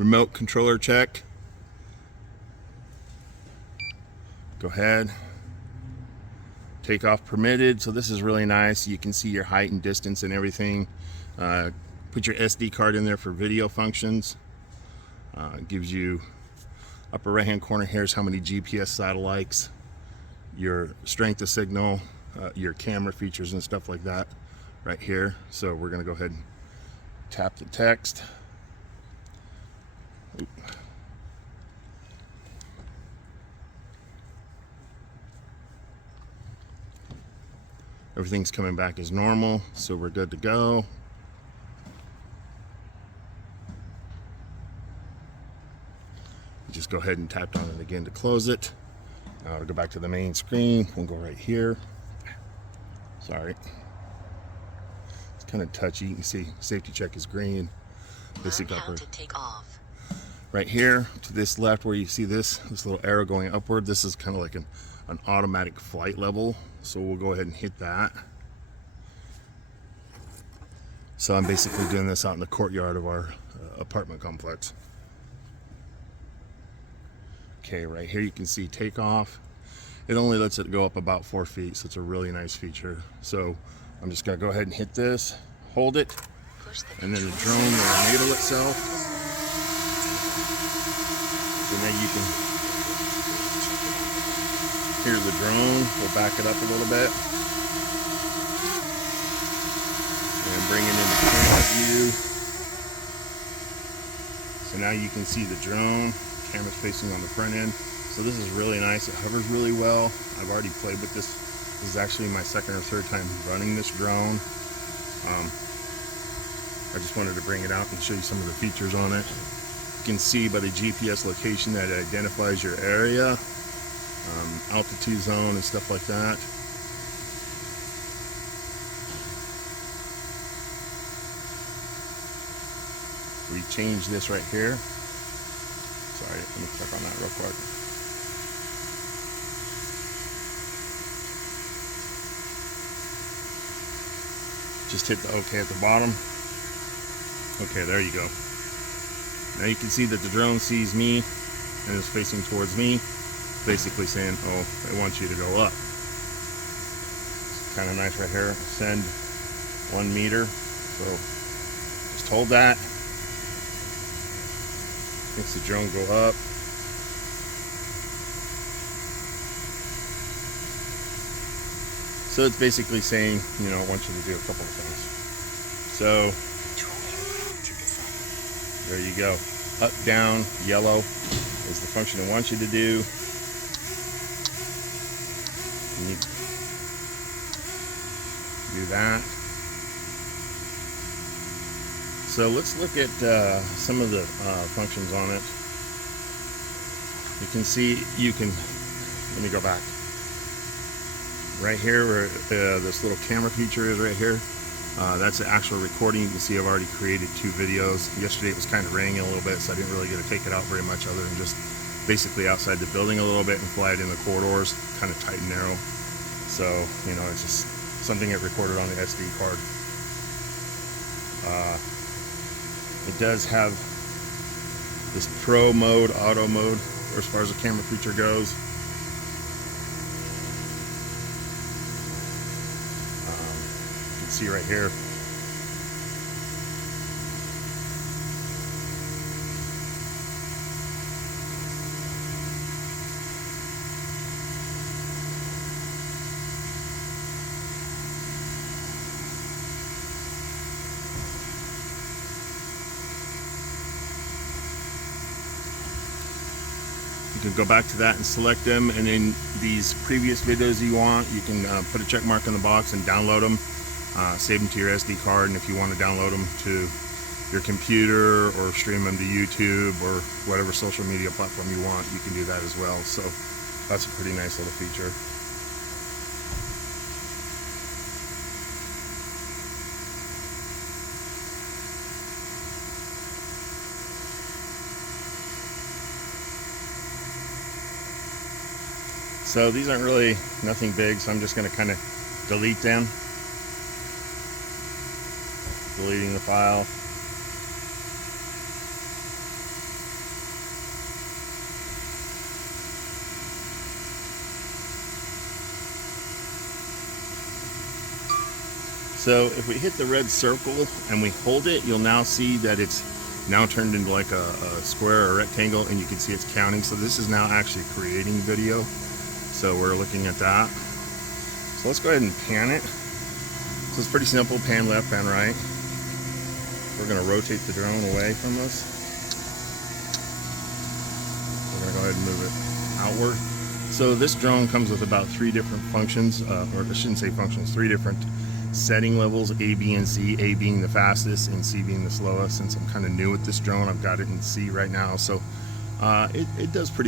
remote controller check. Go ahead. Takeoff permitted. So this is really nice. You can see your height and distance and everything. Put your SD card in there for video functions. It gives you upper right hand corner. Here's how many GPS satellites, your strength of signal, your camera features and stuff like that right here. So we're going to go ahead and tap the text. Oop. Everything's coming back as normal, so we're good to go. Just go ahead and tap on it again to close it. Now we'll go back to the main screen. We'll go right here. Sorry. It's kind of touchy. You can see safety check is green. Basic upper. Right here to this left where you see this little arrow going upward, this is kind of like an automatic flight level. So we'll go ahead and hit that. So I'm basically doing this out in the courtyard of our apartment complex. Okay, right here you can see takeoff. It only lets it go up about 4 feet, so it's a really nice feature. So I'm just gonna go ahead and hit this, hold it, and then the drone will enable itself. So now you can hear the drone. We'll back it up a little bit and bring it into camera view. So now you can see the drone. Camera's facing on the front end. So this is really nice. It hovers really well. I've already played with this. This is actually my second or third time running this drone. I just wanted to bring it out and show you some of the features on it. You can see by the GPS location that it identifies your area, altitude zone and stuff like that. We change this right here. Sorry, let me click on that real quick. Just hit the OK at the bottom. Okay, there you go. Now you can see that the drone sees me and is facing towards me, basically saying, oh, I want you to go up. It's kind of nice right here. Send 1 meter. So just hold that. Makes the drone go up. So it's basically saying, you know, I want you to do a couple of things. So there you go. Up, down, yellow is the function it wants you to do. You do that. So let's look at some of the functions on it. You can see, let me go back. Right here where this little camera feature is right here. That's the actual recording. You can see I've already created 2 videos. Yesterday it was kind of raining a little bit, so I didn't really get to take it out very much other than just basically outside the building a little bit and fly it in the corridors, kind of tight and narrow. So, you know, it's just something it recorded on the SD card. It does have this pro mode, auto mode, as far as the camera feature goes. You can see right here. You can go back to that and select them, and then these previous videos you want, you can put a check mark in the box and download them, save them to your SD card, and if you want to download them to your computer or stream them to YouTube or whatever social media platform you want, you can do that as well. So that's a pretty nice little feature. So these aren't really nothing big, so I'm just going to kind of delete them. Deleting the file. So if we hit the red circle and we hold it, you'll now see that it's now turned into like a square or a rectangle, and you can see it's counting. So this is now actually creating video. So we're looking at that. So let's go ahead and pan it. So it's pretty simple, pan left, pan right. We're gonna rotate the drone away from us. We're gonna go ahead and move it outward. So this drone comes with about 3 different functions, or I shouldn't say functions, 3 different setting levels, A, B, and C. A being the fastest and C being the slowest. Since I'm kind of new with this drone, I've got it in C right now. So it does pretty